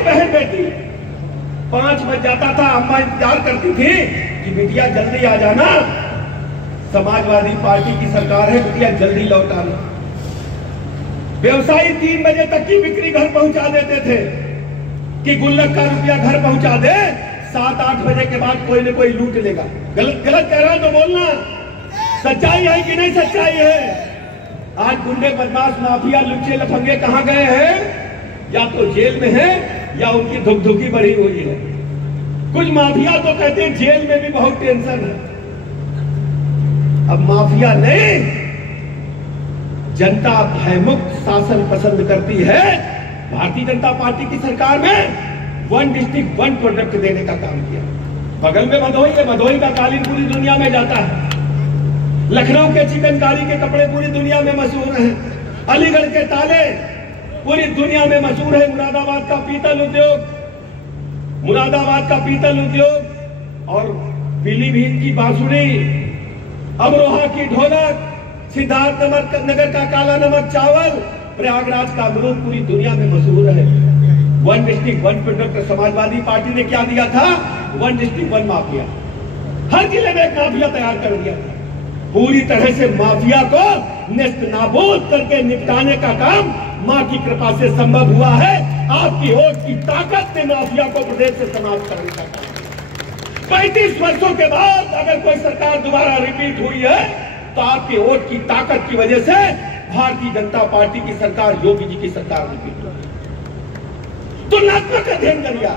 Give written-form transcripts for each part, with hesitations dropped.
हमारी बहन बेटी 5 बज जाता था, अम्मा इंतजार करती थी कि बिटिया जल्दी आ जाना, समाजवादी पार्टी की सरकार है, बिटिया जल्दी लौट आना। व्यवसायी 3 बजे तक की बिक्री घर पहुंचा देते थे कि गुल्लक का रुपया घर पहुंचा दे, 7-8 बजे के बाद कोई न कोई लूट लेगा। गलत कह रहा है तो बोलना, सच्चाई है कि नहीं सच्चाई है? आज गुंडे बदमाश माफिया लुच्चे लफंगे कहां गए हैं? या तो जेल में है या उनकी धुकधुकी बढ़ी हुई है। कुछ माफिया तो कहते हैं जेल में भी बहुत टेंशन है। अब माफिया नहीं, जनता भयमुक्त शासन पसंद करती है। भारतीय जनता पार्टी की सरकार में 1 डिस्ट्रिक्ट 1 प्रोडक्ट देने का काम किया। बगल में भदोही है, भदोही का कालीन पूरी दुनिया में जाता है। लखनऊ के चिकनकारी के कपड़े पूरी दुनिया में मशहूर हैं। अलीगढ़ के ताले पूरी दुनिया में मशहूर है। मुरादाबाद का पीतल उद्योग और पीलीभीत की बांसुरी, अमरोहा की ढोलक, सिद्धार्थ नगर का काला नमक चावल, प्रयागराज का अमरूद पूरी दुनिया में मशहूर है। 1 डिस्ट्रिक्ट 1 प्रोडक्ट समाजवादी पार्टी ने क्या दिया था? 1 डिस्ट्रिक्ट 1 माफिया। हर जिले में एक माफिया तैयार कर दिया था। पूरी तरह से माफिया को नेस्त नाबूद करके निपटाने का काम मां की कृपा से संभव हुआ है। आपकी वोट की ताकत ने माफिया को प्रदेश से समाप्त करने का काम। 35 वर्षों के बाद अगर कोई सरकार दोबारा रिपीट हुई है तो आपकी वोट की ताकत की वजह से भारतीय जनता पार्टी की सरकार, योगी जी की सरकार रिपीट हुई। तुलनात्मक अध्ययन करिए।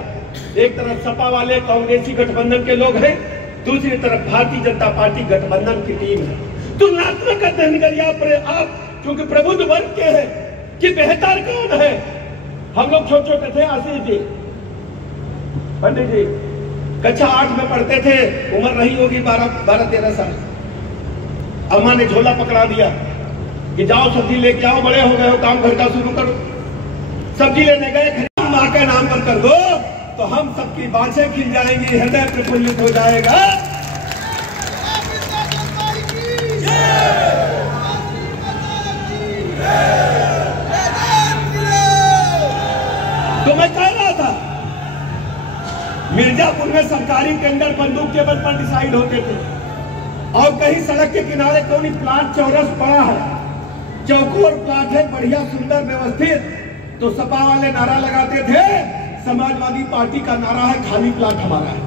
एक तरफ सपा वाले कांग्रेसी गठबंधन के लोग हैं, दूसरी तरफ भारतीय जनता पार्टी गठबंधन की टीम है। तुलनात्मक अध्ययन करिए आप, क्योंकि प्रबुद्ध वर्ग के हैं कि बेहतर कौन है। हम लोग छोटे थे, आशीष जी, पंडित जी, कक्षा 8 में पढ़ते थे, उम्र रही होगी 12-13 साल। अम्मा ने झोला पकड़ा दिया कि जाओ सब्जी लेके आओ, बड़े हो गए हो, काम घर का शुरू करो। सब्जी लेने गए, माँ के नाम पर कर दो तो हम सबकी बातें खिल जाएंगी, हृदय प्रफुल्लित हो जाएगा। तो मैं कह रहा था, मिर्जापुर में सरकारी टेंडर बंदूक के बल पर डिसाइड होते थे और कहीं सड़क के किनारे कोई प्लाट चौरस पड़ा है, चौकोर प्लाट है, बढ़िया सुंदर व्यवस्थित, तो सपा वाले नारा लगाते थे, समाजवादी पार्टी का नारा है खाली प्लाट हमारा है,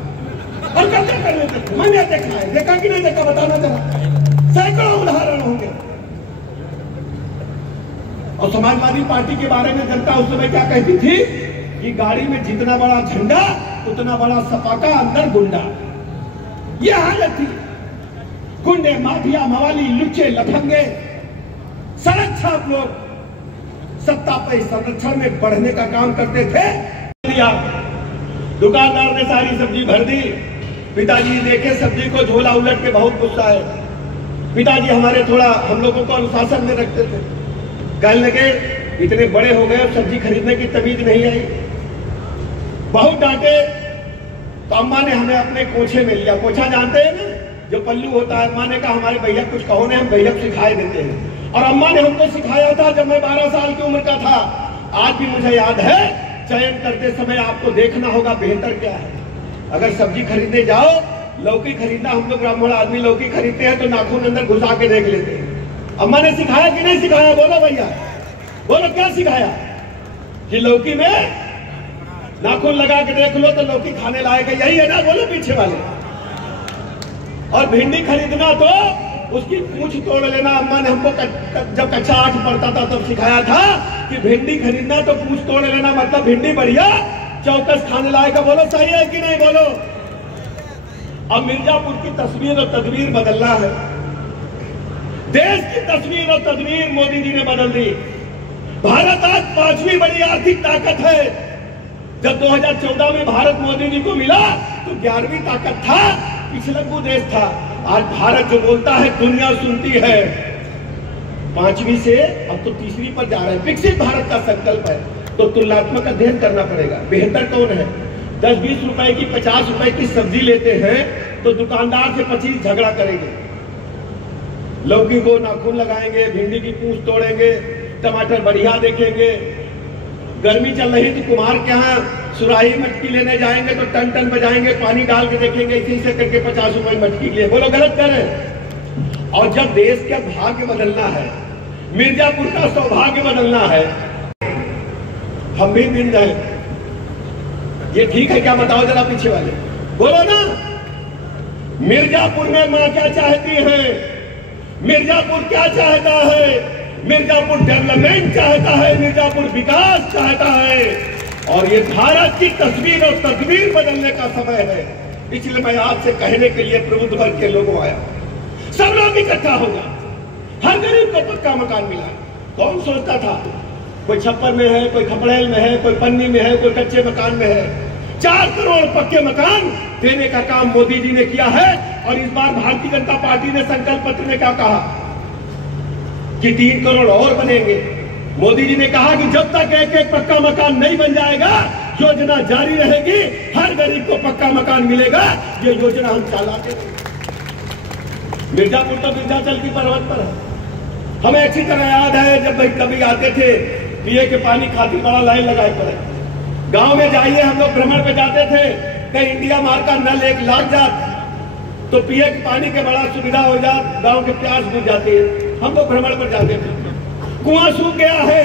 और कब्जा कर लेते थे। मैंने देखा है, देखा कि नहीं देखा बताना जरा, सैकड़ों उदाहरण होंगे। और समाजवादी पार्टी के बारे में जनता उस समय क्या कहती थी कि गाड़ी में जितना बड़ा झंडा उतना बड़ा सपा का अंदर गुंडा। यह हालत थी। गुंडे, माफिया, मवाली, लुच्चे, लफंगे, सड़क छाप लोग सत्ता पर संरक्षण में बढ़ने का काम करते थे। दुकानदार ने सारी सब्जी भर दी। पिताजी देखे सब्जी को, झोला उलट के बहुत गुस्सा है। पिताजी हमारे थोड़ा हम लोगों को अनुशासन में रखते थे। कहने लगे इतने बड़े हो गए, सब्जी खरीदने की तमीज नहीं आई। बहुत डांटे तो अम्मा ने हमें अपने कोछे में लिया। कोछा जानते हैं ना, जो पल्लू होता है। अम्मा ने कहा हमारे भैया कुछ कहो ने, हम भैया सिखाए देते हैं। और अम्मा ने हमको सिखाया था जब मैं 12 साल की उम्र का था। आज भी मुझे याद है, चयन करते समय आपको देखना होगा बेहतर क्या है। अगर सब्जी खरीदने जाओ, लौकी खरीदना, हम लोग ब्राह्मण आदमी लौकी खरीदते हैं तो नाखून अंदर घुसा के देख लेते हैं। अम्मा ने सिखाया कि नहीं सिखाया? बोलो भैया, बोलो क्या सिखाया? कि लौकी में नाखून लगा के देख लो तो लौकी खाने लायक है, यही है ना? बोलो पीछे वाले। और भिंडी खरीदना तो उसकी पूंछ तोड़ लेना। अम्मा ने हमको जब कक्षा 8 पढ़ता था तब सिखाया था कि भिंडी खरीदना तो पूंछ तोड़ लेना, मतलब भिंडी बढ़िया, चौकस खाने लायक। बोलो सही है कि नहीं? बोलो। अब मिर्जापुर की तस्वीर और तदबीर बदलना है। देश की तस्वीर और तदबीर मोदी जी ने बदल दी। भारत आज 5वीं बड़ी आर्थिक ताकत है। जब 2014 में भारत मोदी जी को मिला तो 11वीं ताकत था, पिछलग्गू देश था। आज भारत जो बोलता है दुनिया सुनती है। 5वीं से अब तो 3वीं पर जा रहे हैं। विकसित भारत का संकल्प है, तो तुलनात्मक अध्ययन करना पड़ेगा। बेहतर कौन है? 10-20 रुपए की, 50 रुपए की सब्जी लेते हैं तो दुकानदार से 25 झगड़ा करेंगे। लौकी को नाखून लगाएंगे, भिंडी की पूंछ तोड़ेंगे, टमाटर बढ़िया देखेंगे। गर्मी चल रही थी, कुम्हार के यहाँ सुराही मटकी लेने जाएंगे तो टन टन बजाएंगे, पानी डाल के देखेंगे इसी से करके 50 रुपए मटकी के लिए। बोलो गलत कर रहे हैं? और जब देश का भाग्य बदलना है, मिर्जापुर का सौभाग्य बदलना है, हम भी मिल जाए, ये ठीक है क्या? बताओ जरा पीछे वाले, बोलो ना। मिर्जापुर में मां क्या चाहती है? मिर्जापुर क्या चाहता है? मिर्जापुर डेवलपमेंट चाहता है, मिर्जापुर विकास चाहता है, और ये भारत की तस्वीर और तस्वीर बदलने का समय है। इसलिए मैं आपसे कहने के लिए प्रबुद्ध वर्ग के लोगों आया, सब लोग इकट्ठा होगा। हर गरीब को पक्का मकान मिला। कौन सोचता था? कोई छप्पर में है, कोई खपड़ेल में है, कोई पन्नी में है, कोई कच्चे मकान में है। 4 करोड़ पक्के मकान देने का काम मोदी जी ने किया है। और इस बार भारतीय जनता पार्टी ने संकल्प पत्र में क्या कहा कि 3 करोड़ और बनेंगे। मोदी जी ने कहा कि जब तक एक एक पक्का मकान नहीं बन जाएगा, योजना जारी रहेगी, हर गरीब को पक्का मकान मिलेगा। ये योजना हम चलाते हैं। मिर्जापुर तो विंध्याचल की पर्वत पर है। हमें अच्छी तरह याद है जब कभी आते थे पिए के पानी खातिर बड़ा लाइन लगाए पड़े। गांव में जाइए, हम लोग भ्रमण पे जाते थे, कहीं इंडिया मार का नल एक लाग जात तो पिए के पानी के बड़ा सुविधा हो जात, गांव के प्यास बुझ जाती है। हम लोग भ्रमण पर जाते थे, कुआं सूख गया है,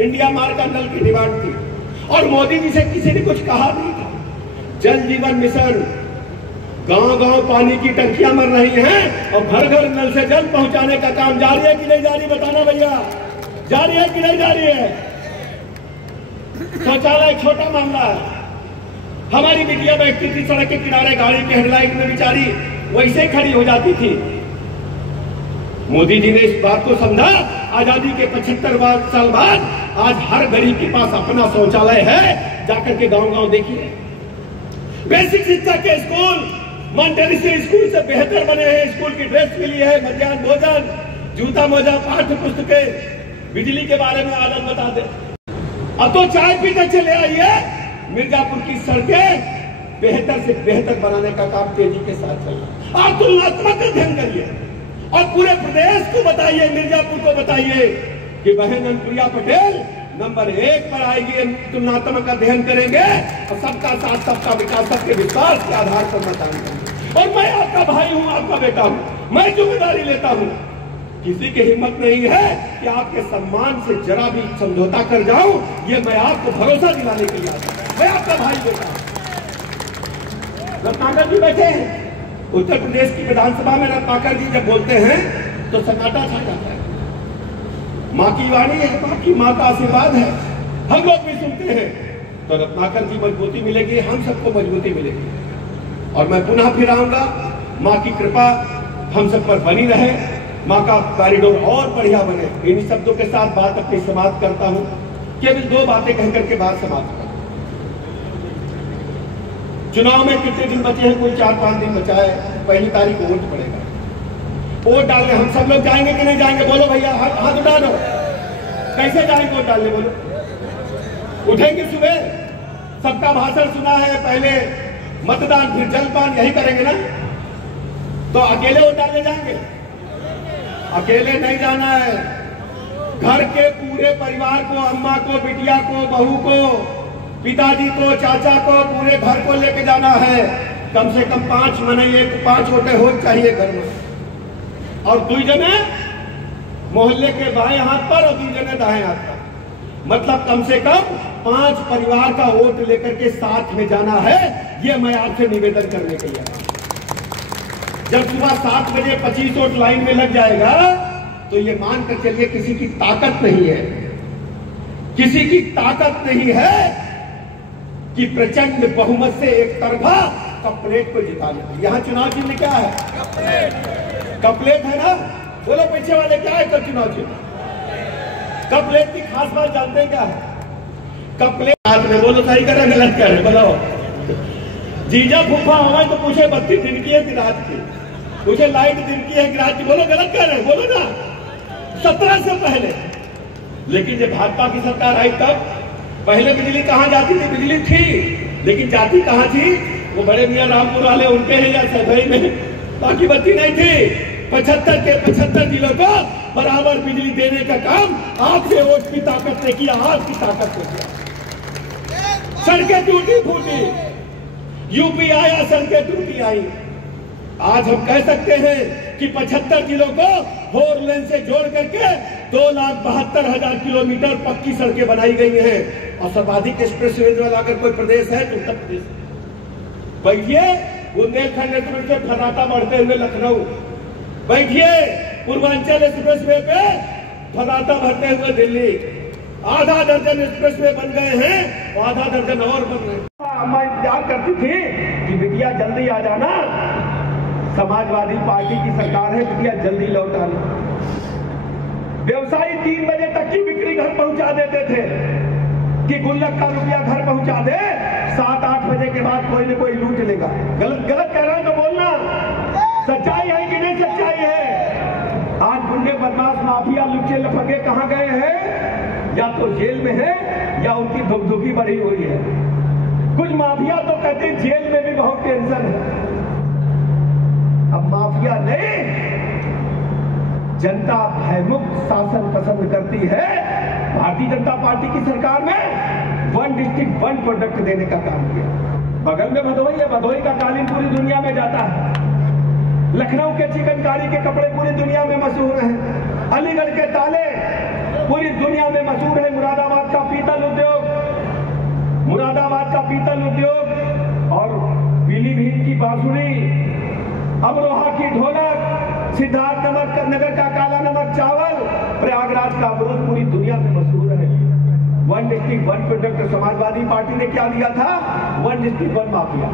इंडिया मार का नल की डिमांड थी और मोदी जी से किसी ने कुछ कहा नहीं था। जल जीवन मिशन, गांव-गांव पानी की टंकियां मर रही हैं और घर घर नल से जल पहुंचाने का काम जारी है कि नहीं जारी? बताना भैया, जारी है कि नहीं जारी है? शौचालय छोटा मामला है। हमारी बिटिया बैठती थी सड़क के किनारे, गाड़ी के हेडलाइट में बेचारी वैसे खड़ी हो जाती थी। मोदी जी ने इस बात को समझा। आजादी के 75 साल बाद आज हर गरीब के पास अपना शौचालय है। जाकर के गांव-गांव देखिए। बेसिक शिक्षा के स्कूल मॉन्टेसरी स्कूल से बेहतर बने हैं। स्कूल की ड्रेस मिली है, मध्याह्न भोजन, जूता मोजा, पाठ्य पुस्तकें। बिजली के बारे में आनंद बता दे। अब तो चाय पीते चले आइए। मिर्जापुर की सड़कें बेहतर से बेहतर बनाने का काम तेजी के साथ चल रहा है। आप तुलनात्मक अध्ययन करिए और पूरे प्रदेश को बताइए, मिर्जापुर को बताइए कि बहन अनुप्रिया पटेल नंबर 1 पर आएगी। तुलनात्मक अध्ययन करेंगे और सबका साथ, सबका विकास, सबके विश्वास के आधार पर मतदान करेंगे। और मैं आपका भाई हूं, आपका बेटा हूं, मैं जिम्मेदारी लेता हूं। किसी की हिम्मत नहीं है कि आपके सम्मान से जरा भी समझौता कर जाऊं। ये मैं आपको भरोसा दिलाने के लिए आता हूं। मैं आपका भाई बेटा। रत्नाकर जी बैठे हैं उत्तर प्रदेश की विधानसभा में। रत्नाकर जी जब बोलते हैं तो सन्नाटा छा जाता है। माँ की वाणी है, आपकी माँ का आशीर्वाद है, हम लोग भी सुनते हैं। तो रत्नाकर जी मजबूती मिलेगी, हम सबको मजबूती मिलेगी। और मैं पुनः फिर आऊंगा। माँ की कृपा हम सब पर बनी रहे, माँ का कॉरिडोर और बढ़िया बने। इन्हीं शब्दों के साथ बात अपनी समाप्त करता हूँ। केवल 2 बातें कहकर के बात समाप्त करता हूँ। चुनाव में कितने दिन बचे हैं? कोई 4-5 दिन बचा है। 1 तारीख को वोट पड़ेगा। वोट डालने हम सब लोग जाएंगे कि नहीं जाएंगे? बोलो भैया, हाथ उठा दो। कैसे जाएंगे वोट डालने? बोलो। उठेंगे सुबह, सबका भाषण सुना है, पहले मतदान फिर जलपान, यही करेंगे ना? तो अकेले वोट डालने जाएंगे? अकेले नहीं जाना है। घर के पूरे परिवार को, अम्मा को, बिटिया को, बहू को, पिताजी को, चाचा को, पूरे घर को लेके जाना है। कम से कम 5 महीने 5 वोटे हो चाहिए घर में। और 2 जने मोहल्ले के बाएं हाथ पर और 2 जने दाएं हाथ पर। मतलब कम से कम 5 परिवार का वोट लेकर के साथ में जाना है। ये मैं आपसे निवेदन करने के लिए। जब सुबह 7 बजे 25 वोट लाइन में लग जाएगा तो ये मानकर चलिए किसी की ताकत नहीं है, किसी की ताकत नहीं है कि प्रचंड बहुमत से एक तरफा कपलेट को जिता ले। यहाँ चुनाव चिन्ह क्या है? कपलेट है ना? बोलो पीछे वाले, क्या है तो चुनाव चिन्ह? कपलेट की खास बात जानते हैं क्या है? कपलेट हाथ में, बोलो सही कर रहे गलत कर रहे? बताओ। जीजा फूफा हुआ तो पूछे 32 दिन की है कि रात की? पूछे लाइट दिन की है कि रात की? बोलो गलत कर रहे? बोलो ना। 17 से पहले। लेकिन जब भाजपा की सरकार आई तब पहले बिजली कहां जाती थी? बिजली थी लेकिन जाती कहां थी? वो बड़े मियां रामपुर वाले उनके हैं या सभई में, बाकी बत्ती नहीं थी। 75 के 75 जिलों को बराबर बिजली देने का काम आपके वोट की ताकत ने किया, आपकी ताकत ने किया। सड़कें टूटी फूटी, यूपी आया सड़कें टूटी आई। आज हम कह सकते हैं कि 75 जिलों को 4 लेन से जोड़ करके 2,72,000 किलोमीटर पक्की सड़कें बनाई गई हैं। और सर्वाधिक एक्सप्रेसवे वाला अगर कोई प्रदेश है तो उत्तर प्रदेश। बैठिए बुंदेलखंड एक्सप्रेस पे फर्राटा बढ़ते हुए लखनऊ, बैठिए पूर्वांचल एक्सप्रेसवे पे फर्राटा भरते हुए दिल्ली। आधा दर्जन एक्सप्रेसवे बन गए हैं और आधा दर्जन और बन रहे हैं। अम्मा इंतजार करती थी कि बिटिया जल्दी आ जाना, समाजवादी पार्टी की सरकार है, बिटिया जल्दी लौट आना। व्यवसायी 3 बजे तक की बिक्री घर पहुंचा देते थे कि गुल्लक का रुपया घर पहुंचा दे, 7-8 बजे के बाद कोई न कोई लूट लेगा। गलत गलत कह रहा है तो बोलना, सच्चाई है कि नहीं सच्चाई है? आज गुंडे बदमाश माफिया लुच्चे लफंगे कहां गए हैं? या तो जेल में है या उनकी धुकधुकी बढ़ी हुई है। कुछ माफिया तो कहते हैं जेल में भी बहुत टेंशन है। अब माफिया नहीं, जनता भयमुक्त शासन पसंद करती है। भारतीय जनता पार्टी की सरकार में 1 डिस्ट्रिक्ट 1 प्रोडक्ट देने का काम किया। बगल में भदोही है, भदोही का कालीन पूरी दुनिया में जाता है। लखनऊ के चिकनकारी के कपड़े पूरी दुनिया में मशहूर हैं। अलीगढ़ के ताले पूरी दुनिया में मशहूर है। मुरादाबाद का पीतल उद्योग, मुरादाबाद का पीतल उद्योग और पीलीभीत की बांसुरी, अमरोहा की ढोलक, सिद्धार्थ नगर का काला नमक चावल, प्रयागराज का अमरूद पूरी दुनिया में मशहूर है। 1 डिस्ट्रिक्ट 1 प्रोडक्ट समाजवादी पार्टी ने क्या दिया था? 1 डिस्ट्रिक्ट 1 माफिया।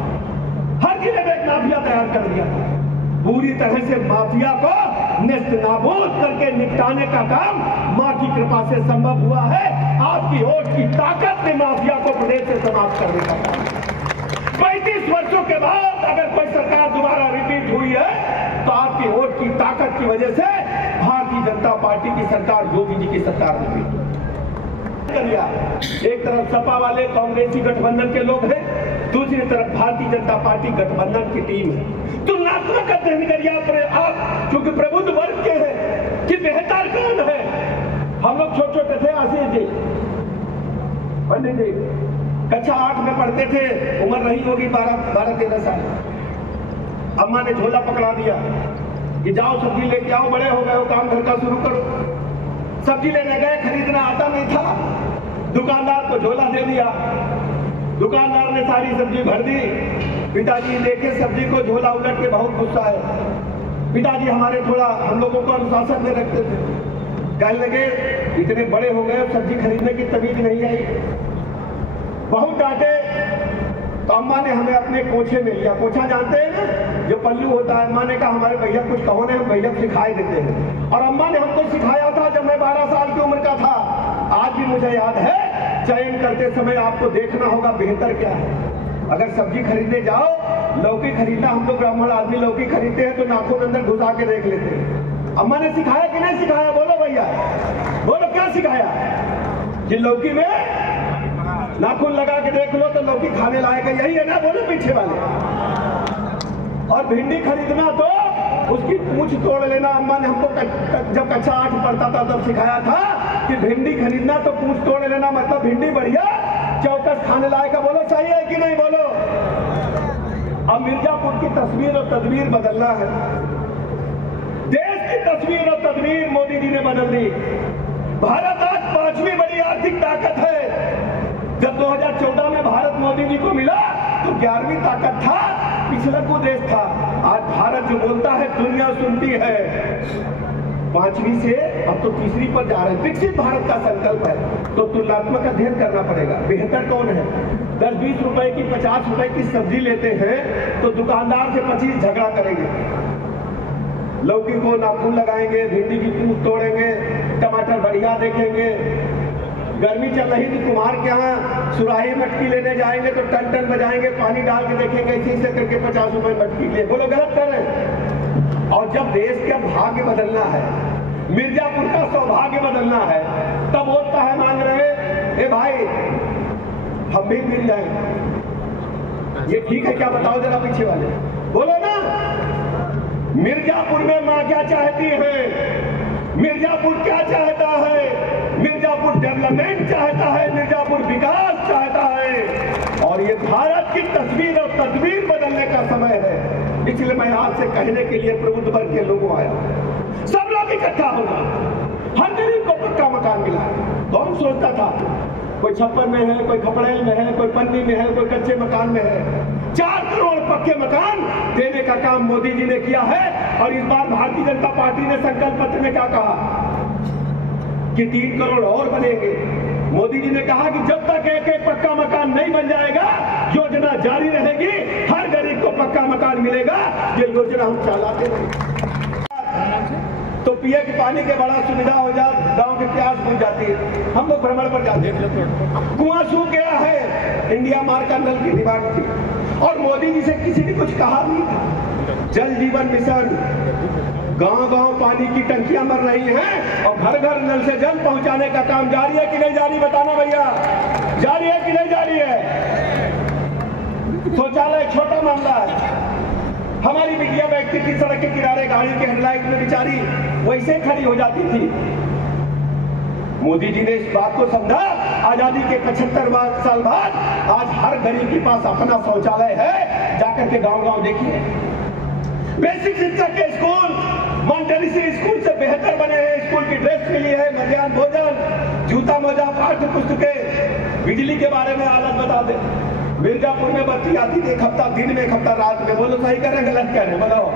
हर जिले में एक माफिया तैयार कर दिया था। पूरी तरह से माफिया को नेस्त नाबूद करके निपटाने का काम मां की कृपा से संभव हुआ है। आपकी वोट की ताकत ने माफिया को प्रदेश से समाप्त करने का काम। 35 वर्षों के बाद अगर कोई सरकार दोबारा रिपीट हुई है तो आपकी वोट की ताकत की वजह से भारतीय जनता पार्टी की सरकार, योगी जी की सरकार रिपीट करिया। एक तरफ सपा वाले कांग्रेसी गठबंधन के लोग हैं, दूसरी तरफ भारतीय जनता पार्टी गठबंधन की टीम है। तुलनात्मक अध्ययन करिए आप, क्योंकि प्रबुद्ध वर्ग के हैं कि बेहतर कौन है। हम लोग छोटे छोटे थे, आशीष जी, पंडित जी, कक्षा 8 में पढ़ते थे, उम्र रही होगी 12-13 साल। अम्मा ने झोला पकड़ा दिया कि जाओ सब्जी लेके आओ, बड़े हो गए हो, काम घर का शुरू करो। सब्जी लेने गए, खरीदना आता नहीं था, दुकानदार को झोला दे दिया। दुकानदार ने सारी सब्जी भर दी। पिताजी देखे सब्जी को, झोला उलट के बहुत गुस्सा है। पिताजी हमारे थोड़ा हम लोगों को अनुशासन में रखते थे। कहने लगे इतने बड़े हो गए, सब्जी खरीदने की तमीज नहीं आई। बहुत डांटे तो अम्मा ने हमें अपने कोछे में लिया। कोछा जानते हैं ना, जो पल्लू होता है। अम्मा ने कहा हमारे भैया कुछ कहो ने, हम भैया सिखाई देते हैं। और अम्मा ने हमको सिखाया था जब मैं 12 साल की उम्र का था। आज भी मुझे याद है, चयन करते समय आपको देखना होगा बेहतर क्या है। अगर सब्जी खरीदने जाओ, लौकी खरीदना, हम लोग ब्राह्मण आदमी लौकी खरीदते हैं तो नाखून अंदर घुसा के देख लेते हैं। अम्मा ने सिखाया कि नहीं सिखाया? बोलो भैया, बोलो क्या सिखाया? कि लौकी में नाखून लगा के देख लो तो लौकी खाने लायक है, यही है ना? बोलो पीछे वाले। और भिंडी खरीदना तो उसकी पूंछ तोड़ लेना। अम्मा ने हमको जब कक्षा 8 पढ़ता था तब सिखाया था कि भिंडी खरीदना तो पूंछ तोड़ लेना, मतलब भिंडी बढ़िया, चौकस खाने लायक है। बोलो सही है कि नहीं? बोलो। अब मिर्जापुर की तस्वीर और तदबीर बदलना है। देश की तस्वीर और तदबीर मोदी जी ने बदल दी। भारत आज 5वीं बड़ी आर्थिक ताकत है। जब 2014 में भारत मोदी जी को मिला तो 11वीं ताकत था, पिछलकू देश था। आज भारत जो बोलता है दुनिया सुनती है। 5वीं से अब तो 3री पर जा रहे हैं। विकसित भारत का संकल्प है तो तुलनात्मक अध्ययन करना पड़ेगा। बेहतर कौन है? 10-20 रुपए की, 50 रुपए की सब्जी लेते हैं तो दुकानदार से 25 झगड़ा करेंगे। लौकी को नाखून लगाएंगे, भिंडी की पूंछ तोड़ेंगे, टमाटर बढ़िया देखेंगे। गर्मी चल रही थी, कुम्हार के यहाँ सुराही मटकी लेने जाएंगे तो टन टन बजाएंगे, पानी डाल के देखेंगे, इसी से करके 50 रुपए मटकी ले। बोलो गलत कर रहे हैं? और जब देश का भाग्य बदलना है, मिर्जापुर का सौभाग्य बदलना है, तब वोट का है मांग रहे ए भाई हम भी मिल जाए। ये ठीक है क्या? बताओ जरा पीछे वाले, बोलो ना। मिर्जापुर में मां क्या चाहती है? मिर्जापुर क्या चाहता है? मिर्जापुर डेवलपमेंट चाहता है, मिर्जापुर विकास चाहता है। इसलिए मैं आज से कहने के लिए प्रबुद्ध वर्ग के लोगों आया, सब लोग इकट्ठा होगा। हर गरीब को पक्का मकान मिला। कौन सोचता था कोई छप्पर में है, कोई खपड़ेल में है, कोई पन्नी में है, कोई कच्चे मकान में है। 4 करोड़ पक्के मकान देने का काम मोदी जी ने किया है। और इस बार भारतीय जनता पार्टी ने संकल्प पत्र में क्या कहा कि 3 करोड़ और बनेंगे। मोदी जी ने कहा कि जब तक एक एक पक्का मकान नहीं बन जाएगा योजना जारी रहेगी, हर गरीब को पक्का मकान मिलेगा। ये योजना हम चलाते रहेंगे। तो पिए के पानी के बड़ा सुविधा हो जाए, गांव की प्यास बुझ जाती है, हम लोग भ्रमण पर जाते हैं। कुआं सूख गया है, इंडिया मार्क का नल की डिमांड थी और मोदी जी से किसी ने कुछ कहा नहीं था। जल जीवन मिशन, गांव-गांव पानी की टंकियां मर रही हैं और घर घर नल से जल पहुंचाने का काम जारी है कि नहीं जारी, बताना भैया, जारी है कि नहीं जारी है। शौचालय छोटा मामला है। हमारी बिटिया बैठती थी सड़क के किनारे, गाड़ी के हेडलाइट में बेचारी वैसे खड़ी हो जाती थी। मोदी जी ने इस बात को समझा, आजादी के 75 साल बाद आज हर गरीब के पास अपना शौचालय है। जाकर के गांव-गांव देखिए, बेसिक शिक्षा के स्कूल मॉन्टेसरी स्कूल से बेहतर बने हैं। स्कूल की ड्रेस मिली है, मध्याह्न भोजन, जूता मोजा, पाठ्य पुस्तकें। बिजली के बारे में आलत बता दे, मिर्जापुर में बत्ती आती थी, एक हफ्ता दिन में, एक हफ्ता रात में। बोलो सही कर रहे हैं गलत कह रहे हैं, बताओ।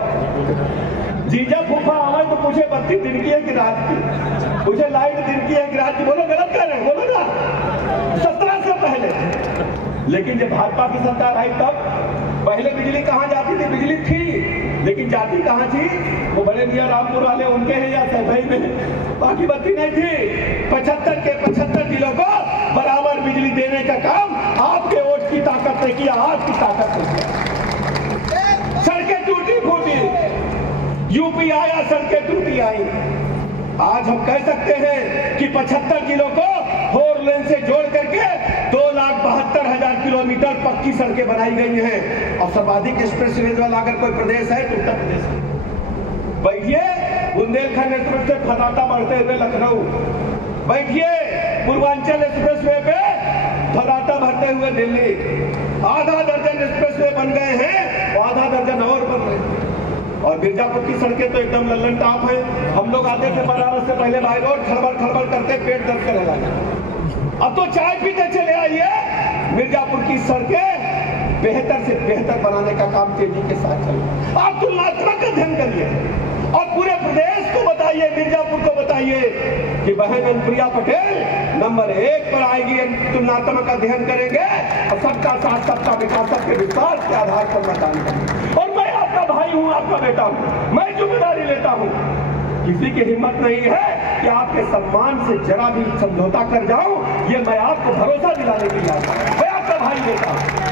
जीजा फूफा आवे तो पूछे बत्ती दिन की है कि रात की, पूछे लाइट दिन की है कि रात की। बोलो गलत कह रहे हैं, बोलो ना। 17 से पहले, लेकिन जब भाजपा की सरकार आई तब पहले बिजली कहाँ जाती थी? बिजली थी लेकिन जाती कहाँ थी? वो बड़े मियां रामपुर वाले उनके हैं या सैफई में, बाकी बत्ती नहीं थी। 75 के 75 जिलों को बराबर बिजली देने का काम आपके वोट की ताकत ने किया, आपकी ताकत ने किया। सड़कें टूटी फूटी, यूपी आया, सड़कें टूटी आई। आज हम कह सकते हैं कि 75 जिलों को 4 लेन से जोड़ करके 2,72,000 किलोमीटर पक्की सड़कें बनाई गई हैं। और सर्वाधिक एक्सप्रेसवे वाला अगर कोई प्रदेश है तो उत्तर प्रदेश है। बैठिए बुंदेलखंड एक्सप्रेस से फटाटा बढ़ते हुए लखनऊ, बैठिए पूर्वांचल एक्सप्रेसवे पे फटाटा भरते हुए दिल्ली। आधा दर्जन एक्सप्रेसवे बन गए हैं, आधा दर्जन और बन रहे हैं। और मिर्जापुर की सड़कें तो एकदम लल्लन टाप है। हम लोग आते थे बनारस से पहले बाई रोड, खड़बड़ करते पेट दर्द करने लगा। अब तो चाय पीते चले आइए। मिर्जापुर की सड़कें बेहतर से बेहतर बनाने का काम तेजी के साथ चल रहा है। आप तुलनात्मक अध्ययन करिए और पूरे प्रदेश को बताइए, मिर्जापुर को बताइए कि बहन अनुप्रिया पटेल नंबर 1 पर आएगी। तुलनात्मक अध्ययन करेंगे और सबका साथ, सबका विकास, सबके विकास के आधार पर मतदान करेंगे। और मैं आपका भाई हूं, आपका बेटा हूं, मैं जिम्मेदारी लेता हूं। किसी की हिम्मत नहीं है कि आपके सम्मान से जरा भी समझौता कर जाऊं, ये मैं आपको भरोसा दिलाने के लिए आता हूं। मैं आपका भाई बेटा हूं।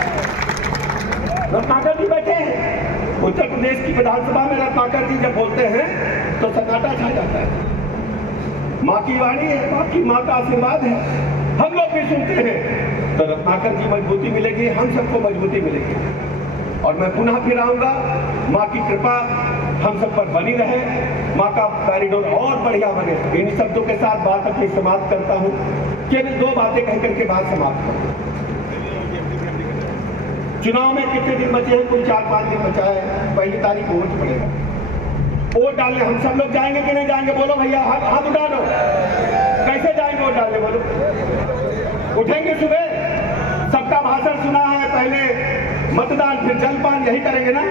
रत्नाकर जी बैठे हैं उत्तर प्रदेश की विधानसभा में। रत्नाकर जी जब बोलते हैं तो सन्नाटा छा जाता है। माँ की वाणी है, माँ की माँ का आशीर्वाद है, हम लोग भी सुनते हैं। तो रत्नाकर जी मजबूती मिलेगी, हम सबको मजबूती मिलेगी। और मैं पुनः फिर आऊंगा। माँ की कृपा हम सब पर बनी रहे, माँ का कॉरिडोर और बढ़िया बने। इन शब्दों के साथ बात अपनी समाप्त करता हूँ। केवल 2 बातें कहकर के बात समाप्त करूँ। चुनाव में कितने दिन बचे हैं? कुल 4-5 दिन बचा है। 1 तारीख को वोट पड़ेगा। वोट डालने हम सब लोग जाएंगे कि नहीं जाएंगे? बोलो भैया, हाथ उठा लो। कैसे जाएंगे वोट डालने? बोलो। उठेंगे सुबह, सबका भाषण सुना है, पहले मतदान फिर जलपान, यही करेंगे ना?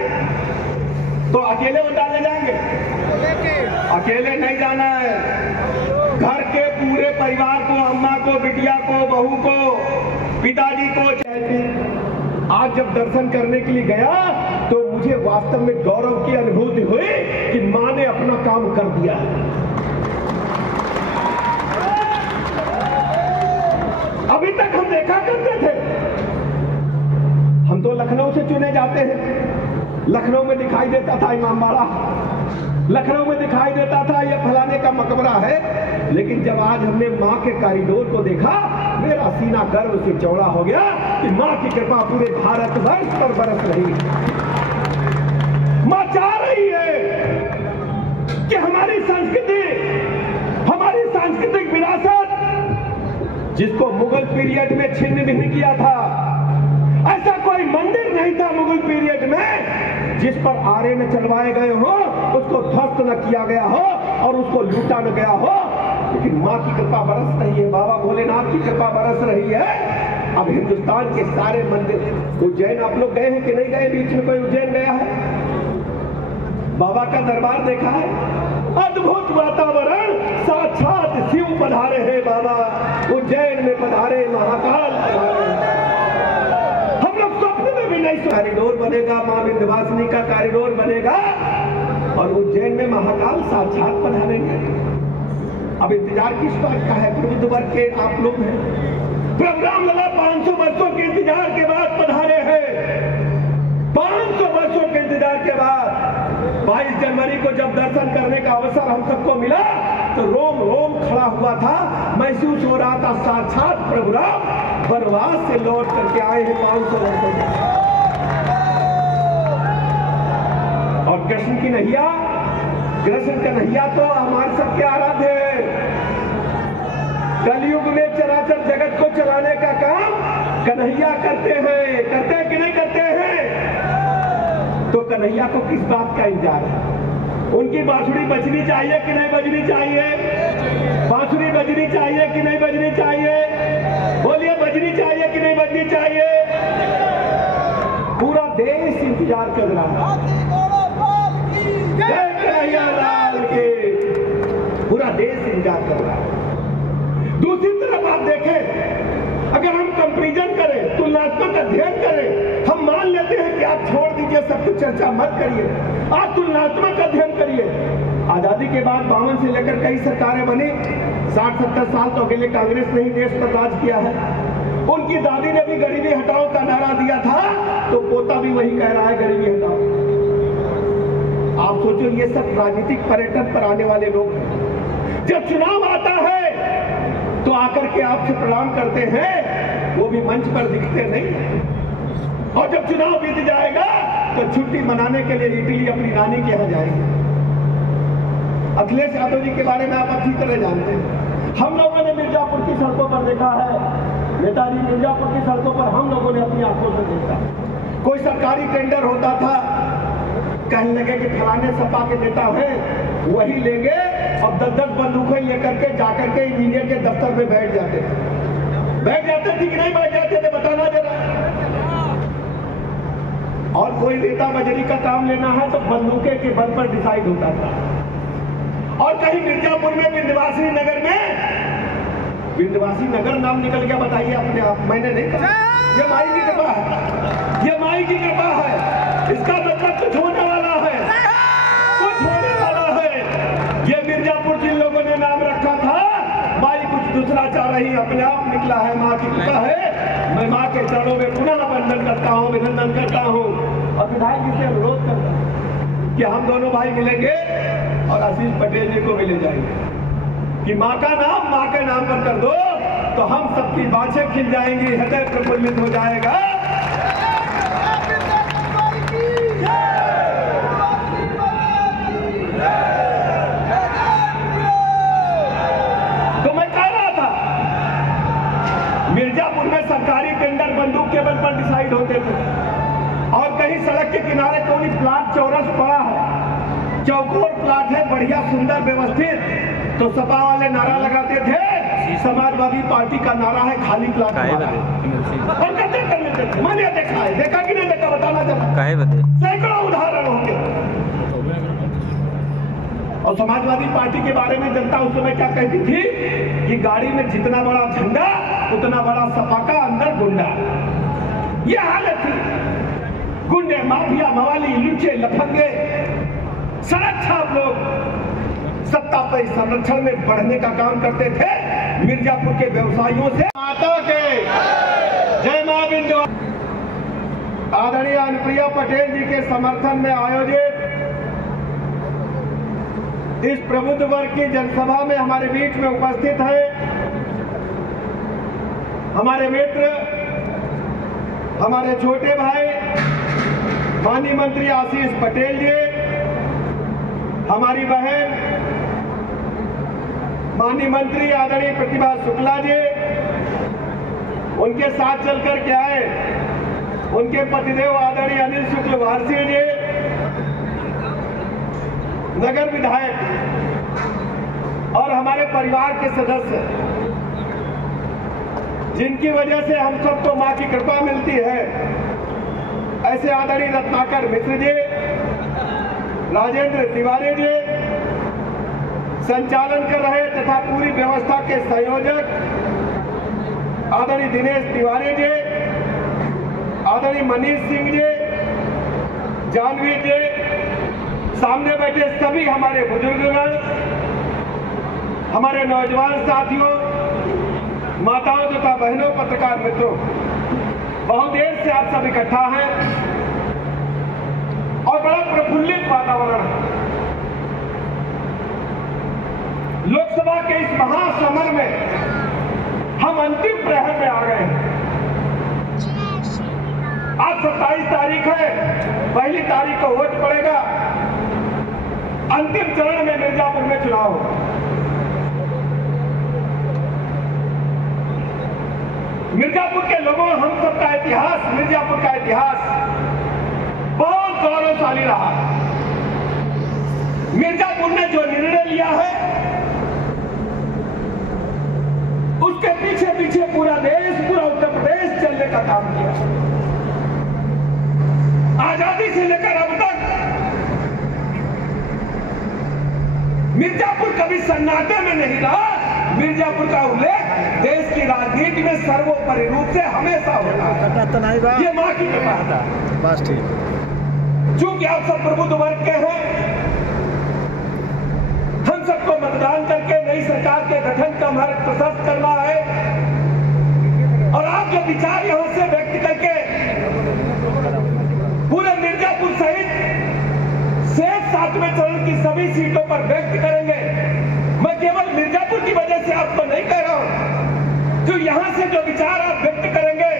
तो अकेले वोट डालने जाएंगे? अकेले नहीं जाना है। घर के पूरे परिवार को, अम्मा को, बिटिया को, बहू को, पिताजी को। आज जब दर्शन करने के लिए गया तो मुझे वास्तव में गौरव की अनुभूति हुई कि मां ने अपना काम कर दिया। अभी तक हम देखा करते थे, हम तो लखनऊ से चुने जाते हैं। लखनऊ में दिखाई देता था इमामबाड़ा, लखनऊ में दिखाई देता था ये फलाने का मकबरा है। लेकिन जब आज हमने मां के कॉरिडोर को देखा, मेरा सीना गर्व से चौड़ा हो गया कि मां की कृपा पूरे भारतवर्ष पर बरस रही है। मां चाह रही है कि हमारी संस्कृति, हमारी सांस्कृतिक विरासत, जिसको मुगल पीरियड में छिन्न भिन्न किया था, ऐसा कोई मंदिर नहीं था मुगल पीरियड में जिस पर आरे न चलवाए गए हो, उसको ध्वस्त न किया गया हो और उसको लूटा न गया हो, लेकिन माँ की कृपा बरस रही है, बाबा भोलेनाथ की कृपा बरस रही है। अब हिंदुस्तान के सारे मंदिर, उज्जैन आप लोग गए हैं कि नहीं गए? बीच में कोई उज्जैन गया है? बाबा का दरबार देखा है? अद्भुत वातावरण, साक्षात शिव पधारे हैं बाबा, उज्जैन में पधारे, महाकाल पधारे। हम लोग स्वप्न में भी नहीं, कॉरिडोर बनेगा, मां विंध्यवासिनी का कॉरिडोर बनेगा और उज्जैन में महाकाल साक्षात पधारेंगे। अब इंतजार किस बात का है? प्रबुद्ध वर्ग के आप लोग हैं। प्रभु रामलला 500 वर्षों के इंतजार के बाद पधारे हैं। 500 वर्षों के इंतजार के बाद 22 जनवरी को जब दर्शन करने का अवसर हम सबको मिला तो रोम रोम खड़ा हुआ था, महसूस हो रहा था साक्षात प्रभु राम वनवास से लौट करके आए हैं 500 वर्षों में। और कृष्ण की नैया, कृष्ण कन्हैया तो हमारे सबके आराध्य है। कलयुग में चराचर जगत को चलाने का काम कन्हैया करते हैं कि नहीं करते हैं? तो कन्हैया को किस बात का इंतजार है? उनकी बांसुरी बजनी चाहिए कि नहीं बजनी चाहिए? बांसुरी बजनी चाहिए कि नहीं बजनी चाहिए? बोलिए, बजनी चाहिए कि नहीं बजनी चाहिए? पूरा देश इंतजार कर रहा है। जय कन्हैया लाल के, पूरा देश इंतजार कर रहा है। दूसरी तरफ आप देखें, अगर हम कंपैरिजन करें, तुलनात्मक अध्ययन करें, हम मान लेते हैं कि आप छोड़ दीजिए, सब कुछ चर्चा मत करिए, आप तुलनात्मक अध्ययन करिए। आजादी के बाद 52 से लेकर कई सरकारें बनी, 60-70 साल तो अकेले कांग्रेस ने ही देश पर राज किया है। उनकी दादी ने भी गरीबी हटाओ का नारा दिया था, तो पोता भी वही कह रहा है, गरीबी हटाओ। आप सोचो, ये सब राजनीतिक पर्यटन पर आने वाले लोग हैं। जब चुनाव आता है तो आकर के आपसे प्रणाम करते हैं, वो भी मंच पर दिखते नहीं। और जब चुनाव बीत जाएगा तो छुट्टी मनाने के लिए इटली अपनी नानी के यहाँ जाएंगे। अखिलेश यादव जी के बारे में आप अच्छी तरह जानते हैं। हम लोगों ने मिर्जापुर की सड़कों पर देखा है, नेताजी मिर्जापुर की सड़कों पर हम लोगों ने अपनी आंखों से देखा। कोई सरकारी टेंडर होता था, कहने लगे कि फलाने सपा के नेता हैं, वही लेंगे और 10-10 बंदूकें लेकर के जाकर के इंजीनियर के दफ्तर में बैठ जाते थे कि नहीं बैठ जाते थे? बताना जरा। और कोई नेता बजरी का काम लेना है तो बंदूके के बल पर डिसाइड होता था। और कहीं मिर्जापुर में विंध्यवासिनी नगर में, विंध्यवासिनी नगर नाम निकल गया, बताइए अपने आप, मैंने नहीं कहा। ये माई की कृपा है, ये माई की कृपा है। इसका मतलब कुछ होने वाला है, कुछ होने वाला है। ये मिर्जापुर जिन लोगों ने नाम रखा था, माई कुछ दूसरा चाह रही, अपने आप निकला है, माँ की कृपा है। मैं माँ के चरणों में पुनः वंदन करता हूँ, अभिनंदन करता हूँ और विधायक जी से अनुरोध करता हूँ कि हम दोनों भाई मिलेंगे और आशीष पटेल जी को भी ले जाएंगे कि माँ का नाम माँ के नाम पर कर दो, तो हम सबकी बातें खिल जाएंगी, हृदय प्रफुल्लित हो जाएगा। तो मैं कह रहा था, मिर्जापुर में सरकारी टेंडर बंदूक के बल पर डिसाइड होते थे और कहीं सड़क के किनारे कोई प्लाट चौरस पड़ा है, चौकोर प्लाट है, बढ़िया सुंदर व्यवस्थित, तो सपा वाले नारा लगाते थे, समाजवादी पार्टी का नारा है खाली प्लाट और कहते कर लेते थे। मैंने देखा है, देखा कि नहीं देखा? बताना जरा। सैकड़ों उदाहरण होंगे। और समाजवादी पार्टी के बारे में जनता उस समय क्या कहती थी कि गाड़ी में जितना बड़ा झंडा उतना बड़ा सपा का अंदर गुंडा। यह हालत थी। गुंडे, माफिया, मवाली, लुच्चे, लफंगे, सड़क छाप लोग सत्ता पर संरक्षण में बढ़ने का काम करते थे। मिर्जापुर के व्यवसायियों से माता के जय मां विंध्यवासिनी आदरणीय अनुप्रिया पटेल जी के समर्थन में आयोजित इस प्रबुद्ध वर्ग की जनसभा में हमारे बीच में उपस्थित है हमारे मित्र, हमारे छोटे भाई माननीय मंत्री आशीष पटेल जी, हमारी बहन माननीय मंत्री आदरणीय प्रतिभा शुक्ला जी, उनके साथ चलकर के आए उनके पतिदेव आदरणीय अनिल शुक्ल वारसी जी, नगर विधायक और हमारे परिवार के सदस्य, जिनकी वजह से हम सबको मां की कृपा मिलती है, ऐसे आदरणीय रत्नाकर मिश्र जी, राजेंद्र तिवारी जी, संचालन कर रहे तथा पूरी व्यवस्था के संयोजक आदरणीय दिनेश तिवारी जी, आदरणीय मनीष सिंह जी, जानवी जी, सामने बैठे सभी हमारे बुजुर्गगण, हमारे नौजवान साथियों, माताओं तथा बहनों, पत्रकार मित्रों, बहुत देर से आप सब इकट्ठा हैं और बड़ा प्रफुल्लित वातावरण है। लोकसभा के इस महासमर में हम अंतिम प्रहर में आ गए हैं। आज 27 तारीख है, पहली तारीख को वोट पड़ेगा, अंतिम चरण में मिर्जापुर में चुनाव होगा। मिर्जापुर के लोगों, हम सबका इतिहास, मिर्जापुर का इतिहास बहुत गौरवशाली रहा। मिर्जापुर ने जो निर्णय लिया है, उसके पीछे पीछे पूरा देश, पूरा उत्तर प्रदेश चलने का काम किया। आजादी से लेकर अब तक मिर्जापुर कभी सन्नाटे में नहीं रहा। मिर्जापुर का उल्लेख देश की राजनीति में सर्वोपरि रूप से हमेशा होता है। ये मां की कृपा है। बस ठीक। चूंकि आप सब प्रबुद्ध वर्ग के हैं, हम सबको मतदान करके नई सरकार के गठन का मार्ग प्रशस्त करना है और आप जो विचार यहां से व्यक्त करके पूरे मिर्जापुर सहित शेष 7वें चरण की सभी सीटों पर व्यक्त करेंगे। मैं केवल मिर्जापुर की वजह से आपको नहीं कह रहा हूं, तो यहां से जो विचार आप व्यक्त करेंगे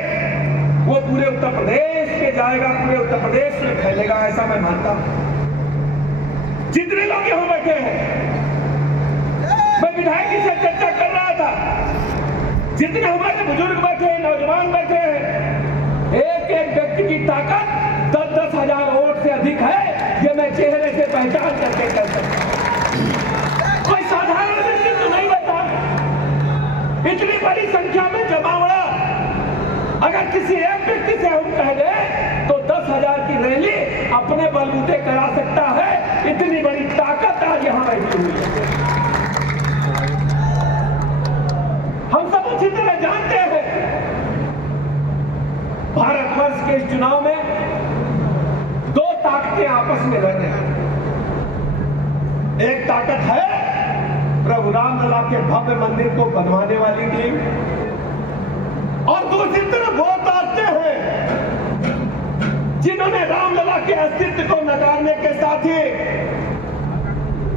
वो पूरे उत्तर प्रदेश में जाएगा, पूरे उत्तर प्रदेश में फैलेगा, ऐसा मैं मानता हूं। जितने लोग यहां बैठे हैं, मैं विधायक जी से चर्चा कर रहा था, जितने हमारे बुजुर्ग बैठे हैं, नौजवान बैठे हैं, एक एक व्यक्ति की ताकत 10-10 हजार वोट से अधिक है। ये मैं चेहरे से पहचान करके कह सकता हूं। कोई साधारण व्यक्ति तो नहीं बैठा। इतनी बड़ी संख्या में जमावड़ा अगर किसी एक व्यक्ति से हम कह दें तो 10,000 की रैली अपने बलबूते करा सकता है। इतनी बड़ी ताकत आज यहां बैठी हुई है। हम सब अच्छी तरह जानते हैं, भारतवर्ष के इस चुनाव में दो ताकतें आपस में लड़ रही हैं। एक ताकत है प्रभु रामलला के भव्य मंदिर को बनवाने वाली टीम, और दूसरी तरफ वो ताकतें हैं जिन्होंने रामलला के अस्तित्व को नकारने के साथ ही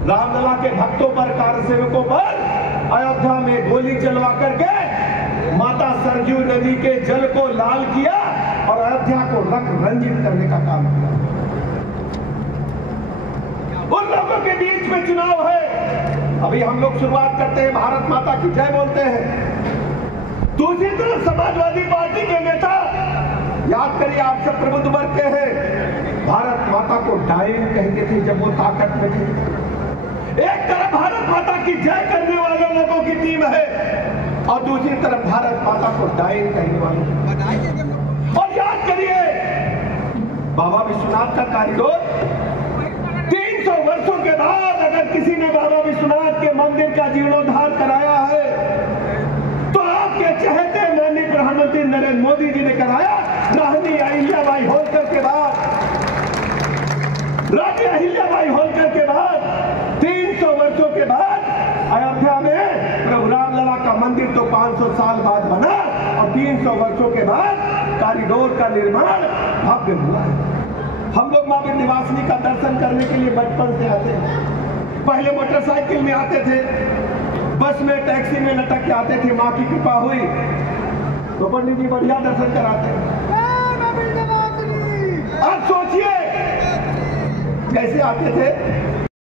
रामलला के भक्तों पर, कार्यसेवकों पर अयोध्या में गोली चलवा करके माता सरजू नदी के जल को लाल किया और अयोध्या को रंग रंजित करने का काम किया। उन लोगों के बीच में चुनाव है। अभी हम लोग शुरुआत करते हैं, भारत माता की जय बोलते हैं। दूसरी तरफ समाजवादी पार्टी के नेता, याद करिए आप सब प्रबुद्ध वर्ग के हैं, भारत माता को डायन कहते थे जब वो ताकत में थे। एक तरफ भारत माता की जय करने वाले लोगों की टीम है और दूसरी तरफ भारत माता को डायन कहने वाले। और याद करिए, बाबा विश्वनाथ का कॉरिडोर 300 वर्षों के बाद अगर किसी ने बाबा विश्वनाथ के मंदिर का जीर्णोद्धार कराया है तो आपके चहेते माननीय प्रधानमंत्री नरेंद्र मोदी जी ने कराया। रानी अहिल्याबाई होलकर के बाद, रानी अहिल्याबाई होलकर के बाद 300 वर्षों के बाद अयोध्या में प्रभु रामलला का मंदिर तो 500 साल बाद बना और 300 वर्षों के बाद कॉरिडोर का निर्माण भव्य हुआ है। हम लोग मां विंध्यवासिनी का दर्शन करने के लिए बचपन से आते हैं। पहले मोटरसाइकिल में आते थे, बस में, टैक्सी में लटक के आते थे। मां की कृपा हुई तो पंडित जी बढ़िया दर्शन कराते हैं। अब सोचिए कैसे आते थे,